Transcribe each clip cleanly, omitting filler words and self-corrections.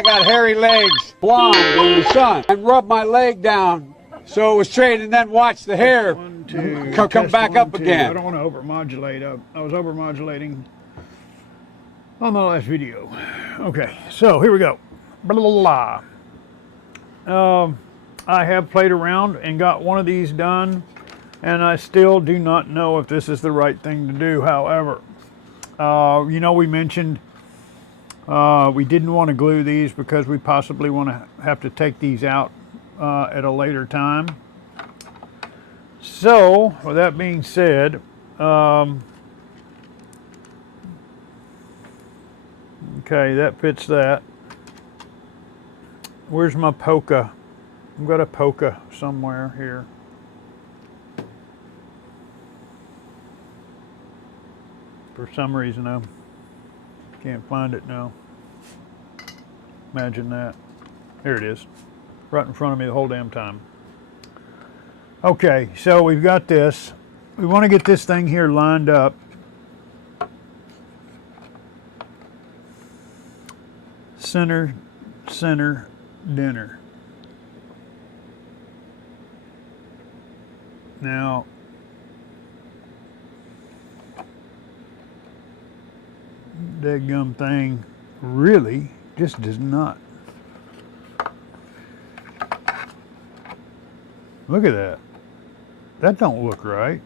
I got hairy legs, blonde in the sun, and rubbed my leg down so it was straight, and then watch the hair come back up again. I don't want to overmodulate. I was overmodulating on the last video. Okay, so here we go. Blah, blah, blah. I have played around and got one of these done, and I still do not know if this is the right thing to do. However, you know, we mentioned we didn't want to glue these because we possibly want to have to take these out at a later time. So, with that being said, okay, that fits that. Where's my polka? I've got a polka somewhere here. For some reason, I can't find it now. Imagine that. Here it is. Right in front of me the whole damn time. Okay, so we've got this. We want to get this thing here lined up. Center, center, dinner. Now, that gum thing really just does not. Look at that. That don't look right.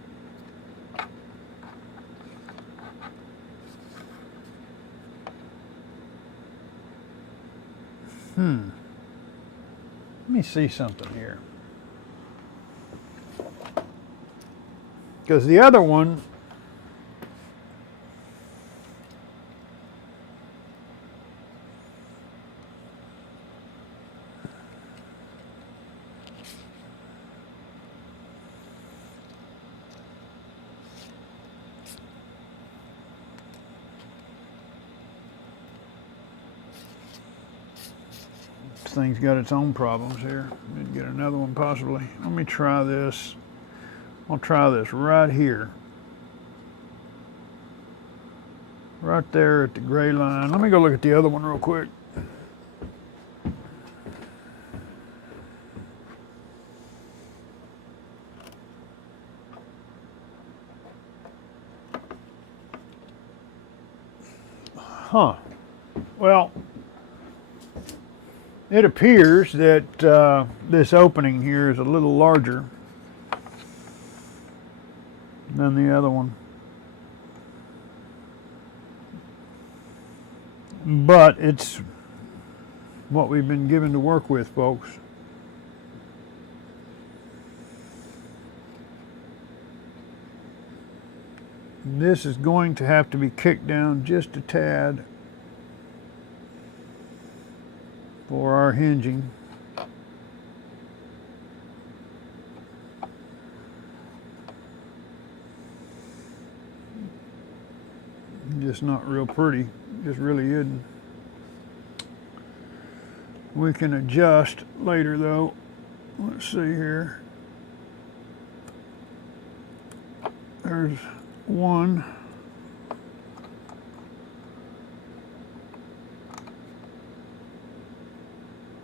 Let me see something here. Because the other one, this thing's got its own problems here. Need to get another one possibly. Let me try this. I'll try this right here. Right there at the gray line. Let me go look at the other one real quick. Huh. Well, it appears that this opening here is a little larger than the other one. But it's what we've been given to work with, folks. This is going to have to be kicked down just a tad for our hinging. Just not real pretty, just really isn't. We can adjust later though. Let's see here. There's one.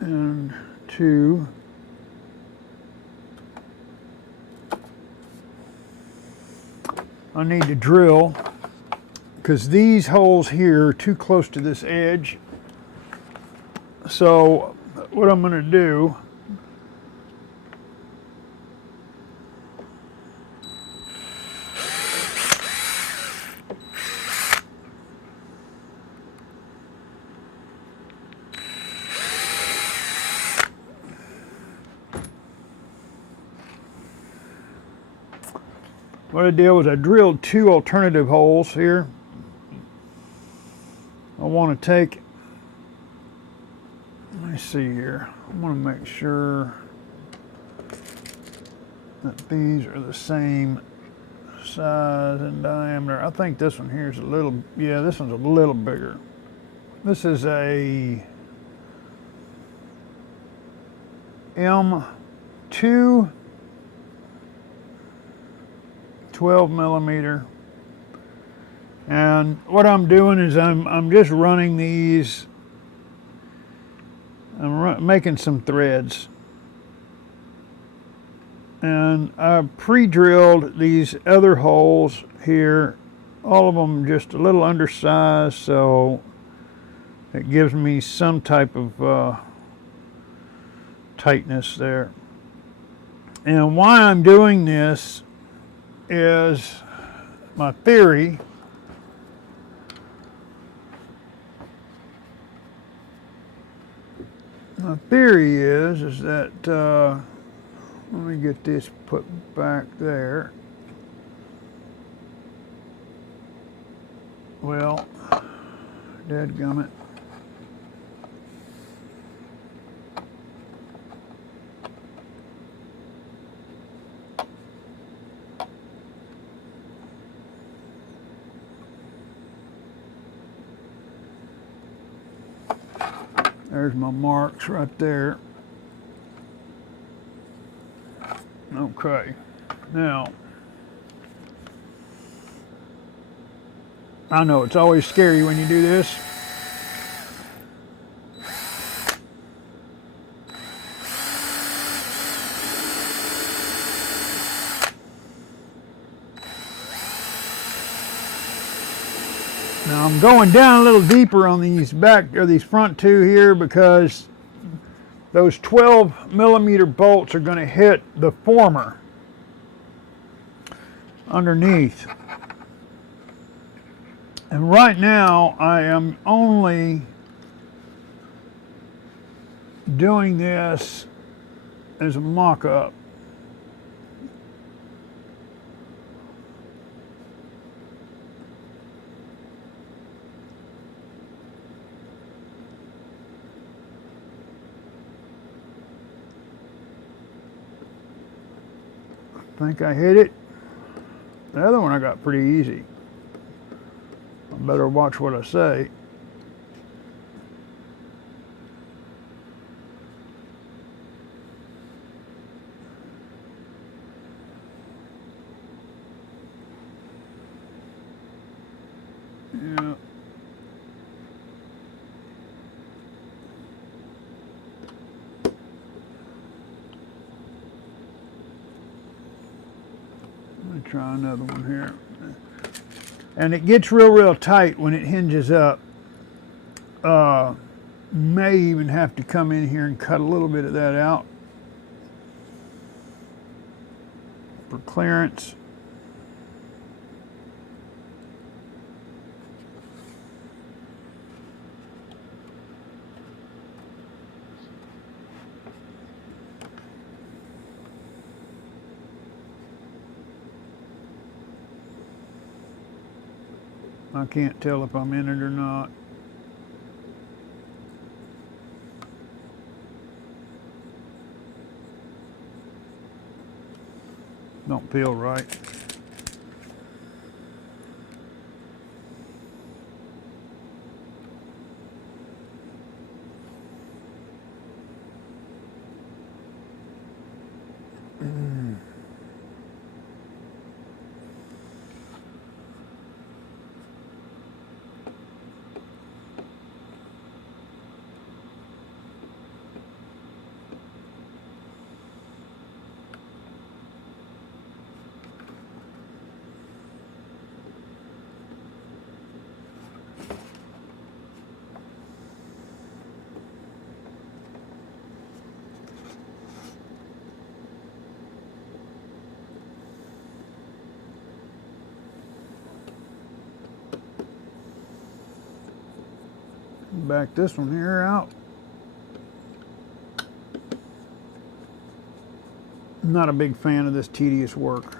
And two. I need to drill because these holes here are too close to this edge. So what I'm going to do, what I did was I drilled two alternative holes here. I want to take, let me see here, I want to make sure that these are the same size and diameter. I think this one here is a little, yeah, this one's a little bigger. This is a M2 12 millimeter. And what I'm doing is I'm just running these making some threads. And I pre-drilled these other holes here, all of them just a little undersized, so it gives me some type of tightness there. And why I'm doing this is my theory. My theory is that let me get this put back there. Well, dadgummit. There's my marks right there. Okay, now, I know it's always scary when you do this. Now I'm going down a little deeper on these back, or these front two here, because those 12mm bolts are going to hit the former underneath. And right now I am only doing this as a mock-up. I think I hit it. The other one I got pretty easy. I better watch what I say. Yeah. Let me try another one here. And it gets real tight when it hinges up. May even have to come in here and cut a little bit of that out for clearance. I can't tell if I'm in it or not. Don't feel right. Back this one here out. I'm not a big fan of this tedious work.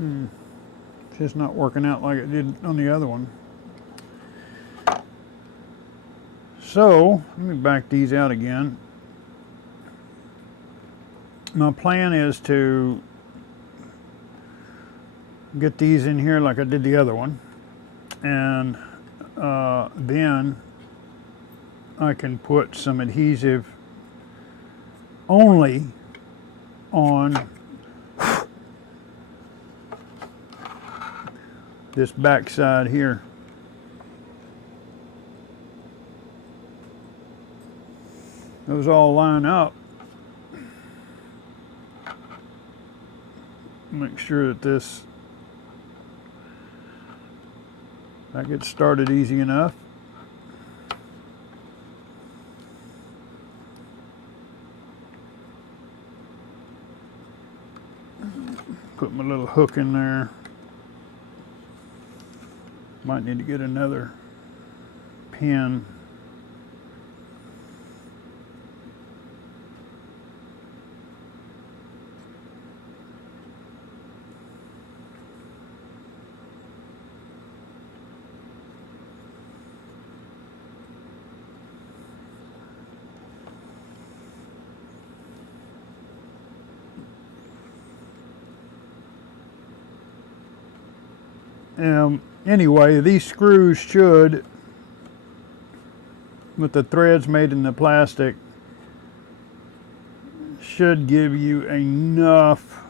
It's just not working out like it did on the other one. So, let me back these out again. My plan is to get these in here like I did the other one, and then I can put some adhesive only on this back side here. Those all line up. Make sure that that gets started easy enough. Put my little hook in there. Might need to get another pin. Anyway, these screws should, with the threads made in the plastic, should give you enough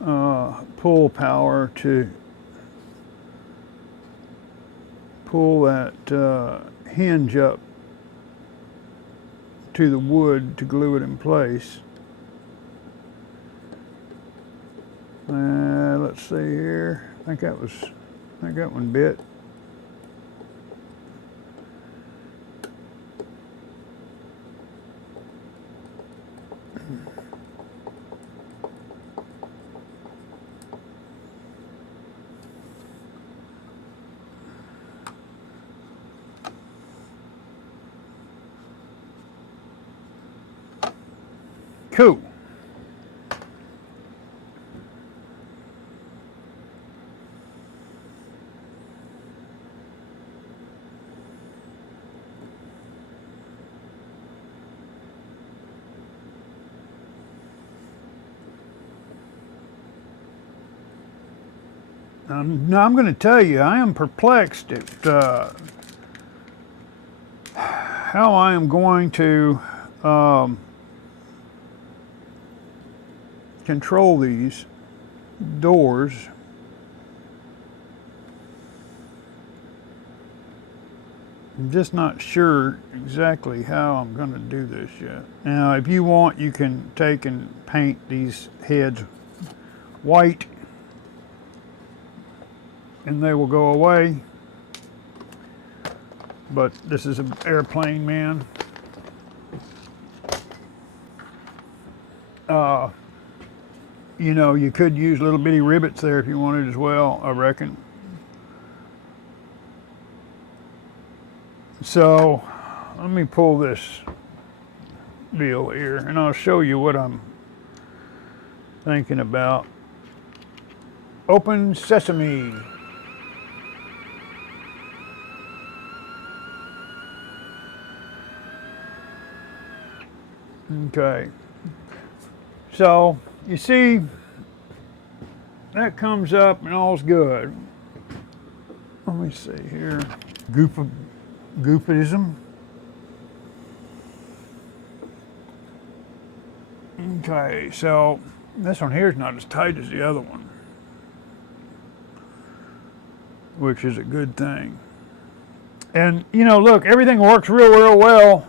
pull power to pull that hinge up to the wood to glue it in place. Let's see here. I think that one bit. Cool. Now I'm going to tell you, I am perplexed at how I am going to control these doors. I'm just not sure exactly how I'm going to do this yet. Now, if you want, you can take and paint these heads white, and they will go away. But this is an airplane, man. You know, you could use little bitty rivets there if you wanted as well, I reckon. So, let me pull this deal here, and I'll show you what I'm thinking about. Open sesame. Okay, so you see that comes up and all's good. Let me see here. Goofism. Okay, so this one here is not as tight as the other one, which is a good thing. And you know, look, everything works real well.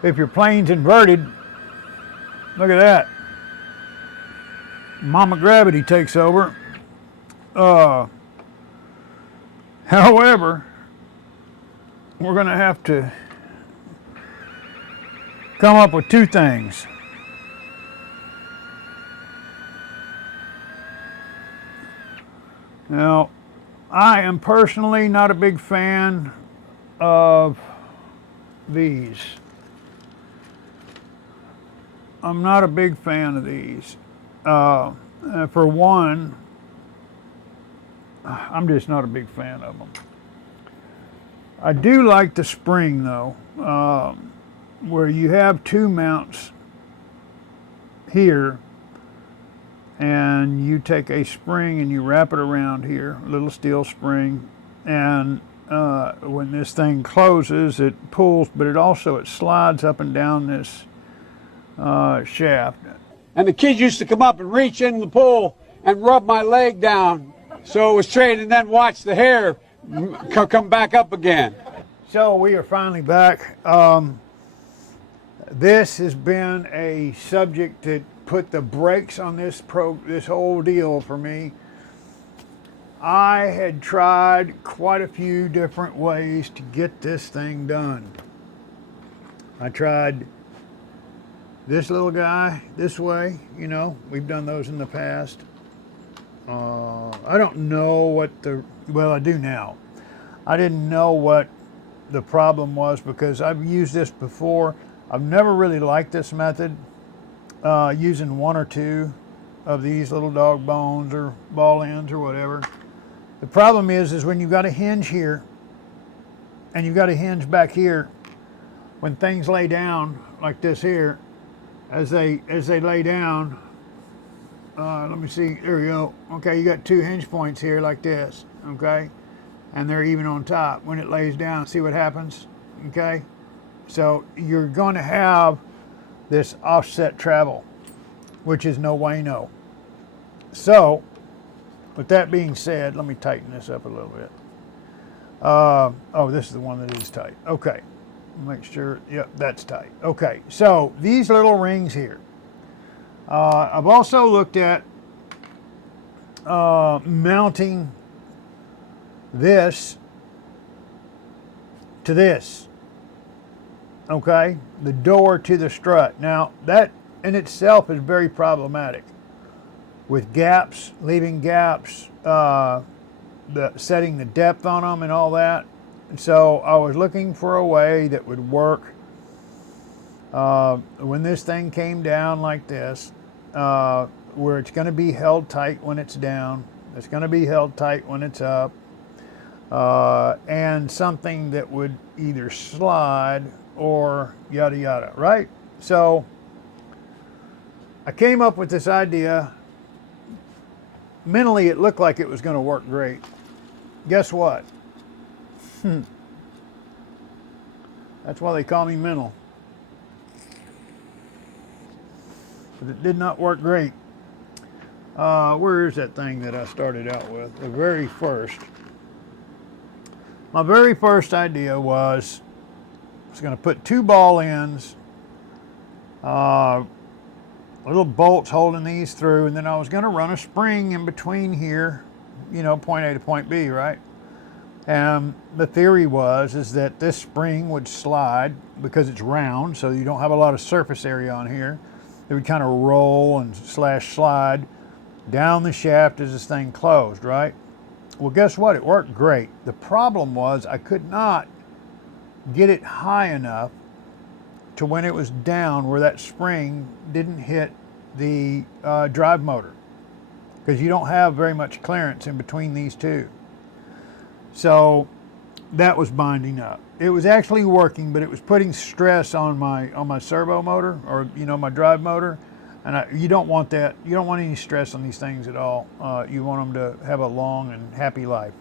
If your plane's inverted, look at that. Mama Gravity takes over. However, we're going to have to come up with two things. Now, I am personally not a big fan of these. I'm not a big fan of these. For one, I'm just not a big fan of them. I do like the spring though, where you have two mounts here, and you take a spring and you wrap it around here, a little steel spring, and when this thing closes, it pulls, but it slides up and down this shaft. And the kids used to come up and reach in the pool and rub my leg down so it was straight, and then watch the hair come back up again. So we are finally back. This has been a subject that put the brakes on this whole deal for me. I had tried quite a few different ways to get this thing done. I tried this little guy this way, you know, we've done those in the past. I don't know what well, I do now. I didn't know what the problem was because I've used this before. I've never really liked this method, using one or two of these little dog bones or ball ends or whatever. The problem is when you've got a hinge here and you've got a hinge back here, when things lay down like this here, as they lay down, let me see, there we go. Okay, you got two hinge points here like this, okay? And they're even on top. When it lays down, see what happens, okay? So you're going to have this offset travel, which is no way no. So, with that being said, let me tighten this up a little bit. Oh, this is the one that is tight. Okay, make sure, yep, that's tight. Okay, so these little rings here. I've also looked at mounting this to this, okay, the door to the strut. Now that in itself is very problematic with gaps, leaving gaps, setting the depth on them and all that. So I was looking for a way that would work when this thing came down like this, where it's going to be held tight when it's down, it's going to be held tight when it's up, and something that would either slide or yada yada, right? So I came up with this idea. Mentally, it looked like it was going to work great. Guess what? That's why they call me mental. But it did not work great. Where is that thing that I started out with? The very first. My very first idea was I was going to put two ball ends, little bolts holding these through, and then I was going to run a spring in between here, you know, point A to point B, right? And the theory is that this spring would slide because it's round, so you don't have a lot of surface area on here. It would kind of roll and slide down the shaft as this thing closed, right? Well, guess what? It worked great. The problem was I could not get it high enough to when it was down where that spring didn't hit the drive motor, because you don't have very much clearance in between these two. So that was binding up. It was actually working, but it was putting stress on my servo motor, or you know, my drive motor, and you don't want that. You don't want any stress on these things at all. You want them to have a long and happy life.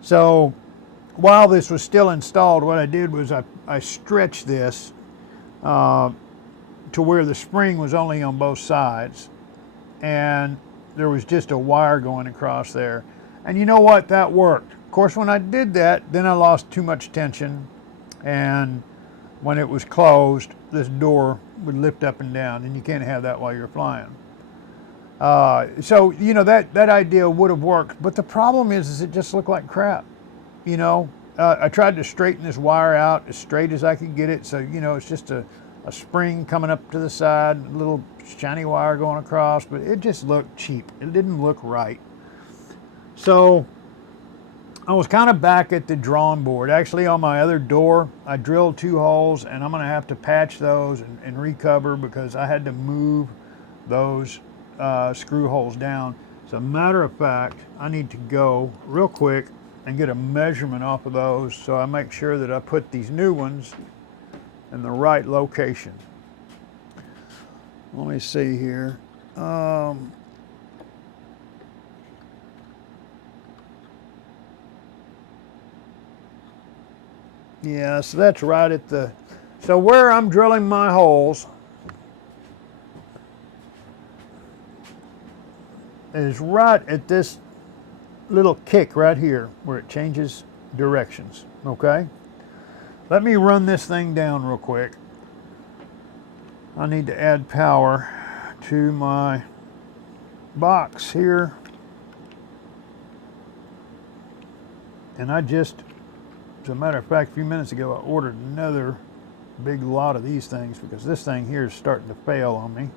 So while this was still installed, what I did was I stretched this to where the spring was only on both sides, and there was just a wire going across there. And you know what? That worked. Of course, when I did that, then I lost too much tension, and when it was closed, this door would lift up and down, and you can't have that while you're flying. So, you know, that idea would have worked, but the problem is it just looked like crap. You know, I tried to straighten this wire out as straight as I could get it, so, you know, it's just a spring coming up to the side, a little shiny wire going across, but it just looked cheap. It didn't look right. So I was kind of back at the drawing board. Actually, on my other door, I drilled 2 holes, and I'm going to have to patch those and recover because I had to move those screw holes down. As a matter of fact, I need to go real quick and get a measurement off of those so I make sure that I put these new ones in the right location. Let me see here. Yeah, so that's right at the, so where I'm drilling my holes is right at this little kick right here where it changes directions, okay? Let me run this thing down real quick. I need to add power to my box here. And I just, as a matter of fact, a few minutes ago, I ordered another big lot of these things because this thing here is starting to fail on me.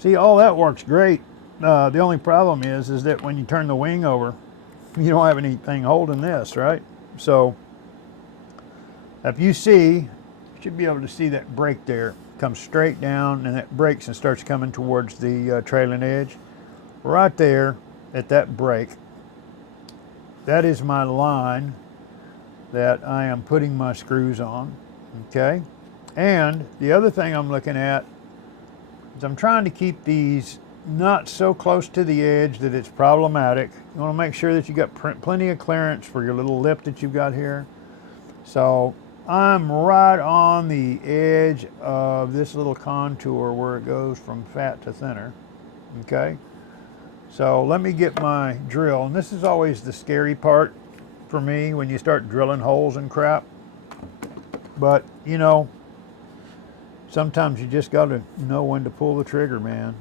See, all that works great. The only problem is that when you turn the wing over, you don't have anything holding this, right? So if you see, you should be able to see that break there. Comes straight down and it breaks and starts coming towards the trailing edge. Right there at that break, that is my line that I am putting my screws on, okay? And the other thing I'm looking at is I'm trying to keep these not so close to the edge that it's problematic. You want to make sure that you got plenty of clearance for your little lip that you've got here. So I'm right on the edge of this little contour where it goes from fat to thinner, okay? So let me get my drill, and this is always the scary part for me when you start drilling holes and crap. But, you know, sometimes you just got to know when to pull the trigger, man.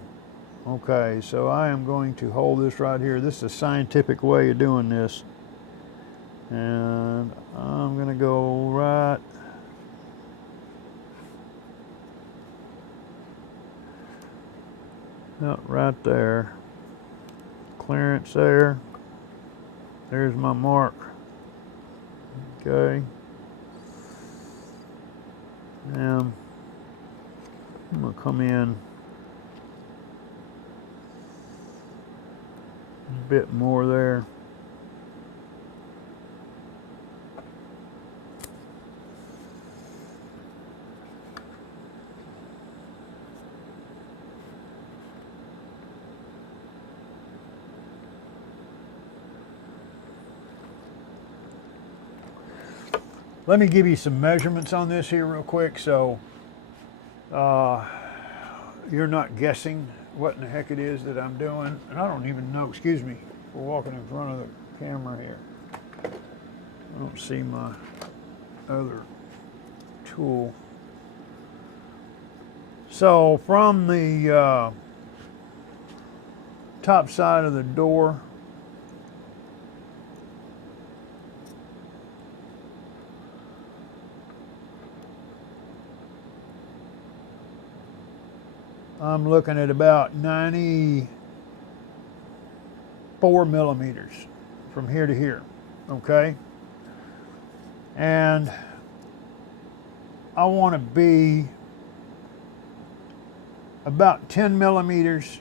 Okay, so I am going to hold this right here. This is a scientific way of doing this. And I'm going to go right right there. Clearance there. There's my mark. Okay. Now I'm going to come in a bit more there. Let me give you some measurements on this here real quick so you're not guessing what in the heck it is that I'm doing. And I don't even know, excuse me, for walking in front of the camera here. I don't see my other tool. So from the top side of the door, I'm looking at about 94 millimeters from here to here, okay? And I want to be about 10 millimeters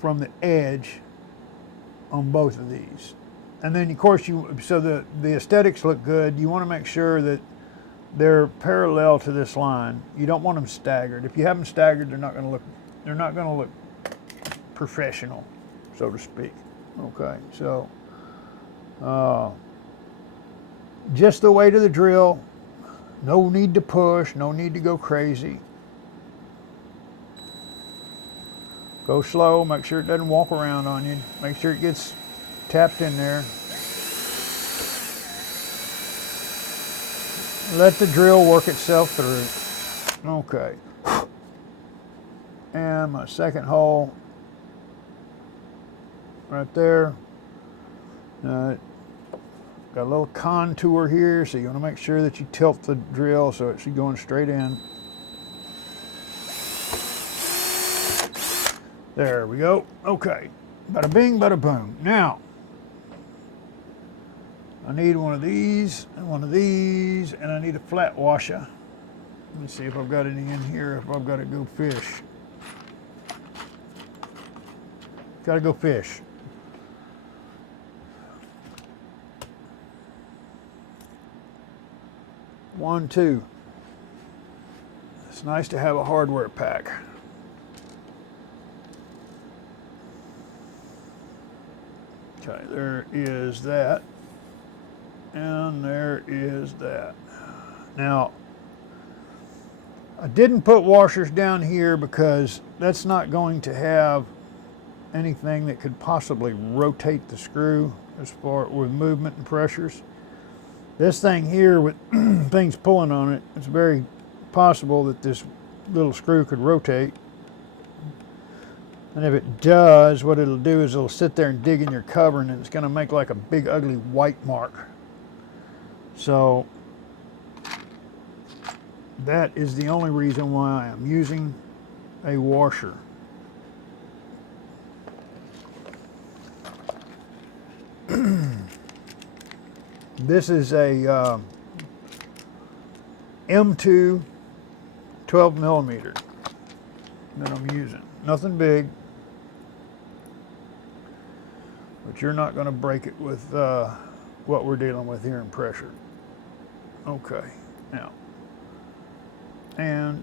from the edge on both of these. And then of course so the aesthetics look good. You want to make sure that they're parallel to this line. You don't want them staggered. If you have them staggered, they're not going to look professional, so to speak. Okay, so just the weight of the drill. No need to push. No need to go crazy. Go slow. Make sure it doesn't walk around on you. Make sure it gets tapped in there. Let the drill work itself through. Okay. And my second hole right there. Got a little contour here, so you want to make sure that you tilt the drill so it's going straight in. There we go. Okay. Bada bing, bada boom. Now, I need one of these, and I need a flat washer. Let me see if I've got any in here, if I've got to go fish. Got to go fish. One, two. It's nice to have a hardware pack. Okay, there is that. And there is that. Now, I didn't put washers down here because that's not going to have anything that could possibly rotate the screw as far with movement and pressures. This thing here with things pulling on it, it's very possible that this little screw could rotate. And if it does, what it'll do is it'll sit there and dig in your cover, and it's going to make like a big ugly white mark. So that is the only reason why I am using a washer. This is a M2 12 millimeter that I'm using. Nothing big, but you're not going to break it with what we're dealing with here in pressure. Okay, now, and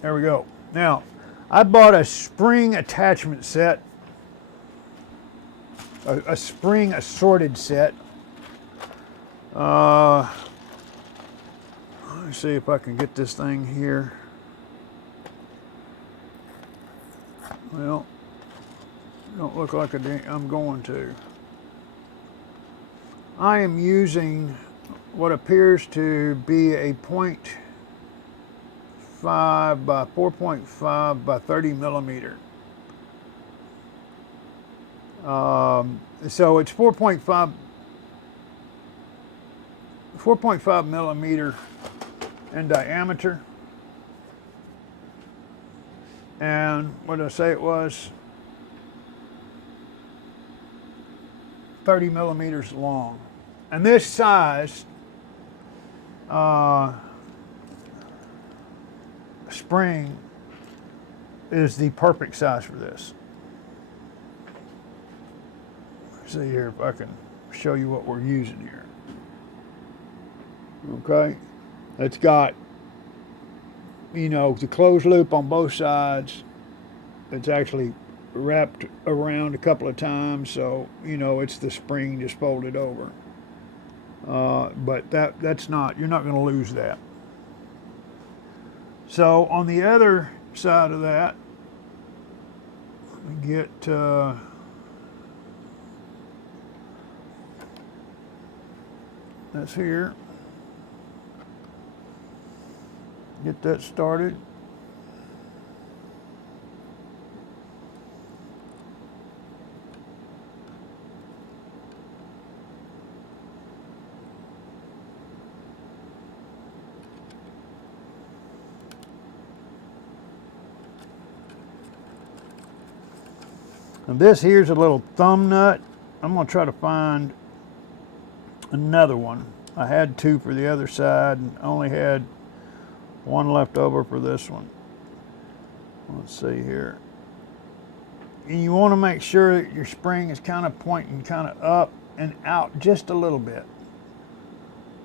there we go. Now, I bought a spring attachment set, a spring assorted set. Let me see if I can get this thing here. Well, don't look like I'm going to. I am using what appears to be a 0.5 by 4.5 by 30 millimeter. So it's 4.5 millimeter in diameter. And what did I say it was? 30 millimeters long. And this size spring is the perfect size for this. Let's see here if I can show you what we're using here. Okay, it's got, you know, the closed loop on both sides. It's actually wrapped around a couple of times, so you know it's the spring just folded over. But that's not, you're not going to lose that. So on the other side of that, let me get that's here. Get that started. And this here's a little thumb nut. I'm going to try to find another one. I had two for the other side and only had one left over for this one. Let's see here. And you want to make sure that your spring is kind of pointing kind of up and out just a little bit.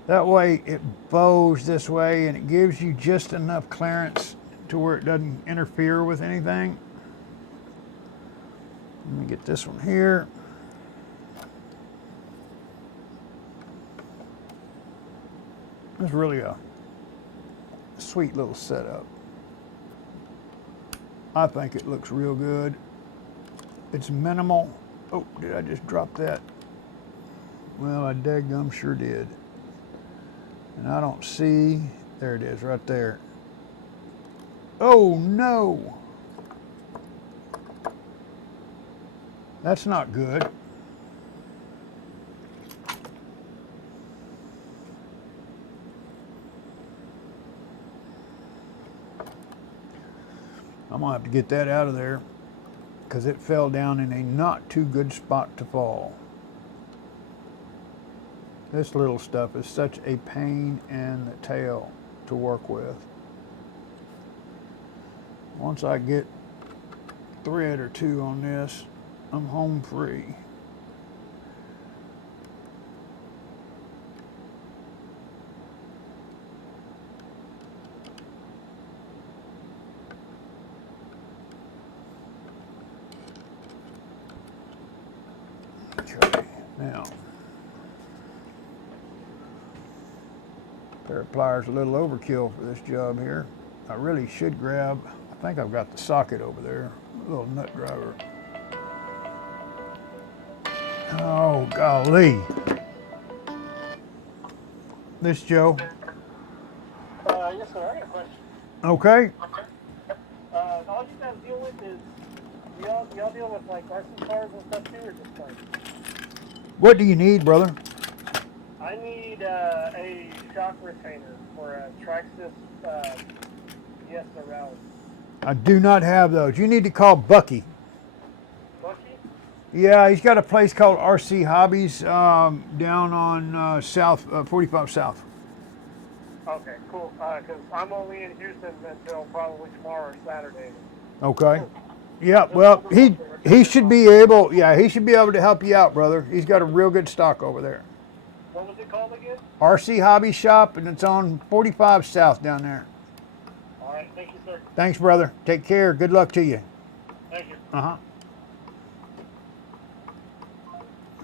That way it bows this way and it gives you just enough clearance to where it doesn't interfere with anything. Let me get this one here. It's really a sweet little setup. I think it looks real good. It's minimal. Oh, did I just drop that? Well, I daggum sure did. And I don't see, there it is right there. Oh no! That's not good. I'm gonna have to get that out of there because it fell down in a not too good spot to fall. This little stuff is such a pain in the tail to work with. Once I get thread or two on this, I'm home free. Okay, now, pair of pliers a little overkill for this job here. I really should grab, I think I've got the socket over there, a little nut driver. Oh, golly. This Joe? Yes, sir. I got a question. Okay. All you guys deal with is y'all deal with like RC cars and stuff too, or just cars? What do you need, brother? I need a shock retainer for a Traxxas Fiesta Rally. I do not have those. You need to call Bucky. Bucky? Yeah, he's got a place called RC Hobbies down on 45 South. Okay, cool. Because I'm only in Houston until probably tomorrow or Saturday. Okay. Yeah, well, he should be able, yeah, he should be able to help you out, brother. He's got a real good stock over there. What was it called again? RC Hobby Shop, and it's on 45 South down there. All right, thank you, sir. Thanks, brother. Take care. Good luck to you. Thank you. Uh-huh.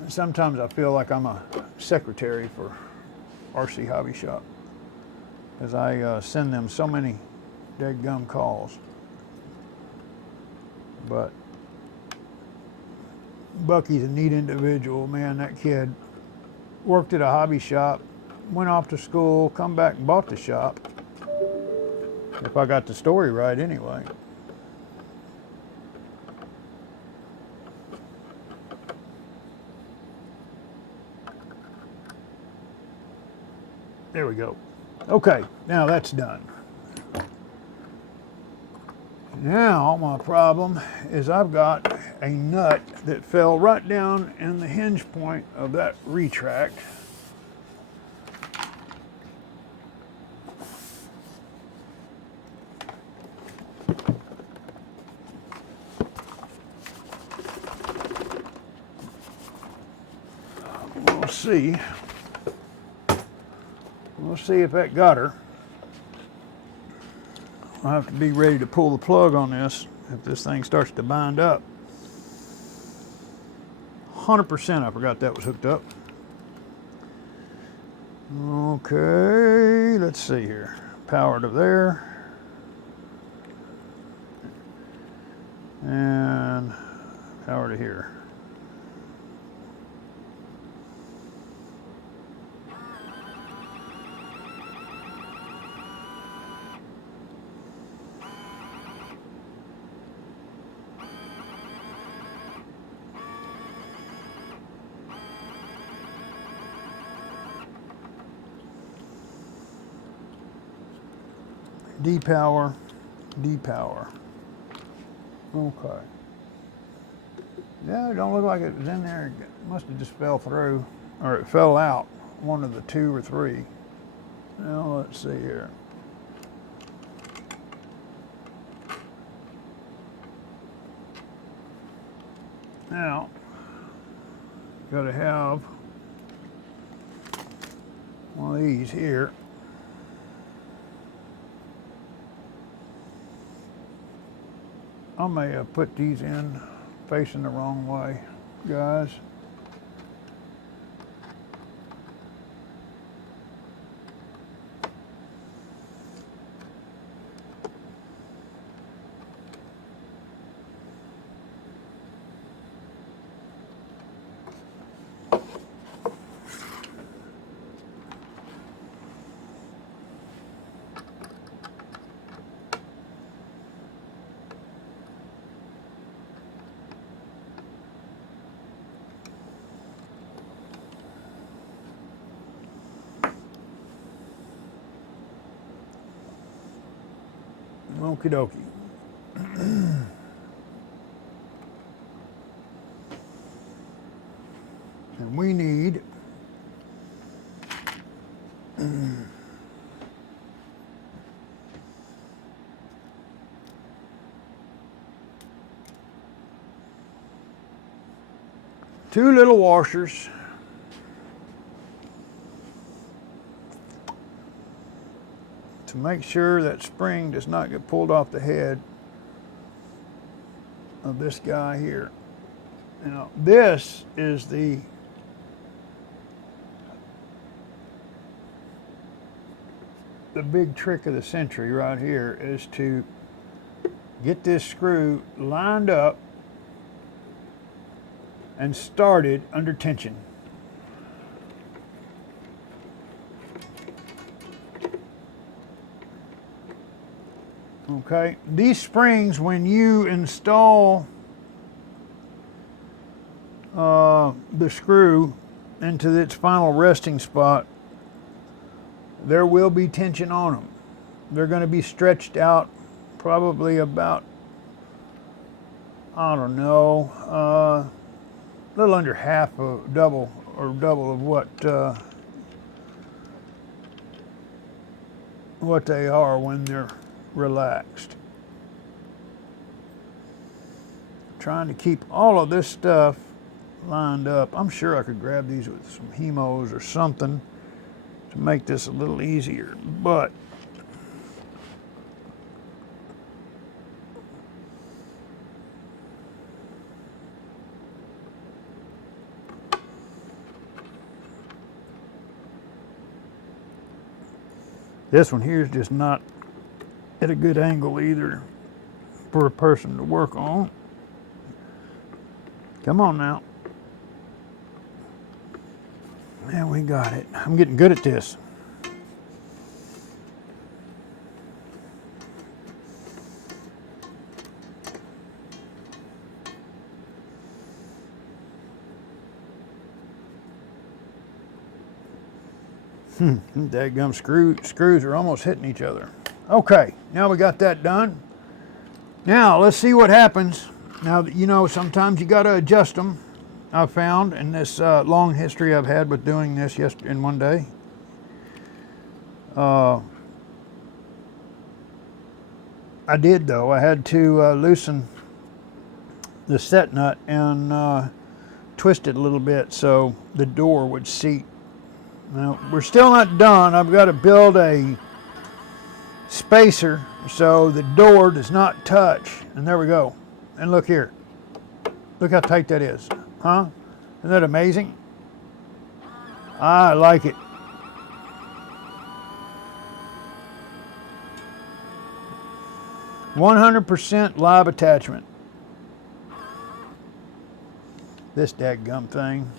Sometimes I feel like I'm a secretary for RC Hobby Shop, because I send them so many dead-gum calls. But Bucky's a neat individual, man. That kid worked at a hobby shop, went off to school, come back and bought the shop. If I got the story right anyway. There we go. Okay, now that's done. Now my problem is I've got a nut that fell right down in the hinge point of that retract. We'll see. We'll see if that got her. I'll have to be ready to pull the plug on this if this thing starts to bind up. 100% I forgot that was hooked up. Okay, let's see here. Power to there. And power to here. D-power, D-power. Okay. Yeah, it don't look like it was in there. It must have just fell through, or it fell out, one of the two or three. Now, let's see here. Now, got to have one of these here. I may have put these in facing the wrong way, guys. Okie dokie. And we need 2 little washers. To make sure that spring does not get pulled off the head of this guy here. Now, this is the big trick of the century right here, is to get this screw lined up and started under tension. Okay, these springs, when you install the screw into its final resting spot, there will be tension on them. They're going to be stretched out probably about, I don't know, a little under half of double of what they are when they're relaxed. Trying to keep all of this stuff lined up. I'm sure I could grab these with some hemos or something to make this a little easier, but this one here is just not at a good angle either for a person to work on. Come on now. And we got it. I'm getting good at this. Dadgum screws are almost hitting each other. Okay, now we got that done. Now let's see what happens. Now, you know, sometimes you got to adjust them. I've found in this long history I've had with doing this in one day. I did though. I had to loosen the set nut and twist it a little bit so the door would seat. Now, we're still not done. I've got to build a spacer so the door does not touch. And there we go. And look here. Look how tight that is. Huh? Isn't that amazing? I like it. %100% live attachment. This dadgum thing.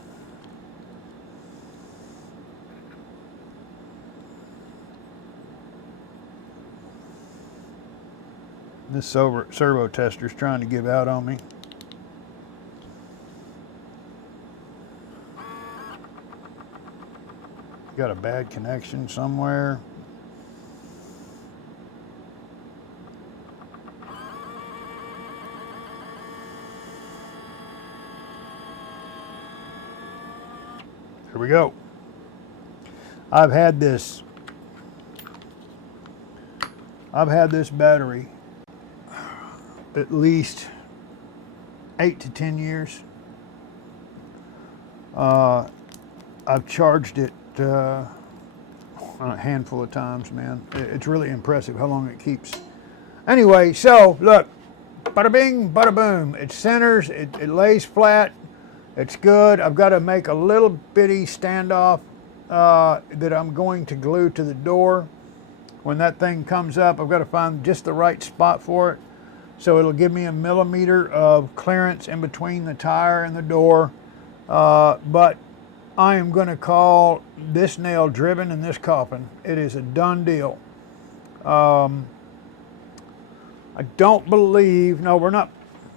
This servo tester's trying to give out on me. Got a bad connection somewhere. Here we go. I've had this battery at least 8 to 10 years. I've charged it a handful of times, man. It's really impressive how long it keeps. Anyway, so look, bada bing, bada boom. It centers, it lays flat, it's good. I've got to make a little bitty standoff that I'm going to glue to the door. When that thing comes up, I've got to find just the right spot for it. So it'll give me a millimeter of clearance in between the tire and the door. But I am going to call this nail driven in this coffin. It is a done deal. I don't believe, no, we're not,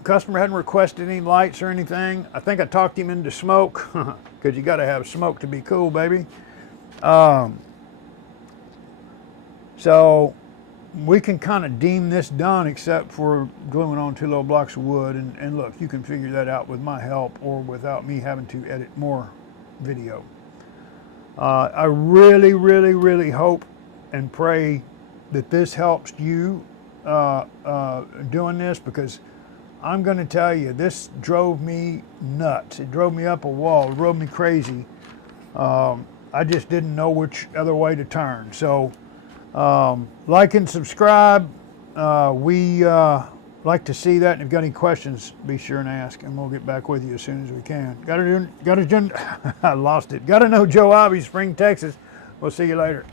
customer hadn't requested any lights or anything. I think I talked him into smoke, because you got to have smoke to be cool, baby. So we can kind of deem this done except for gluing on 2 little blocks of wood. And look, you can figure that out with my help or without me having to edit more video. I really, really, really hope and pray that this helps you doing this, because I'm going to tell you, this drove me nuts. It drove me up a wall. It drove me crazy. I just didn't know which other way to turn. So like and subscribe. We like to see that. And if you've got any questions, be sure and ask, and we'll get back with you as soon as we can. I lost it. Got to know Joe Hobbie, Spring, Texas. We'll see you later.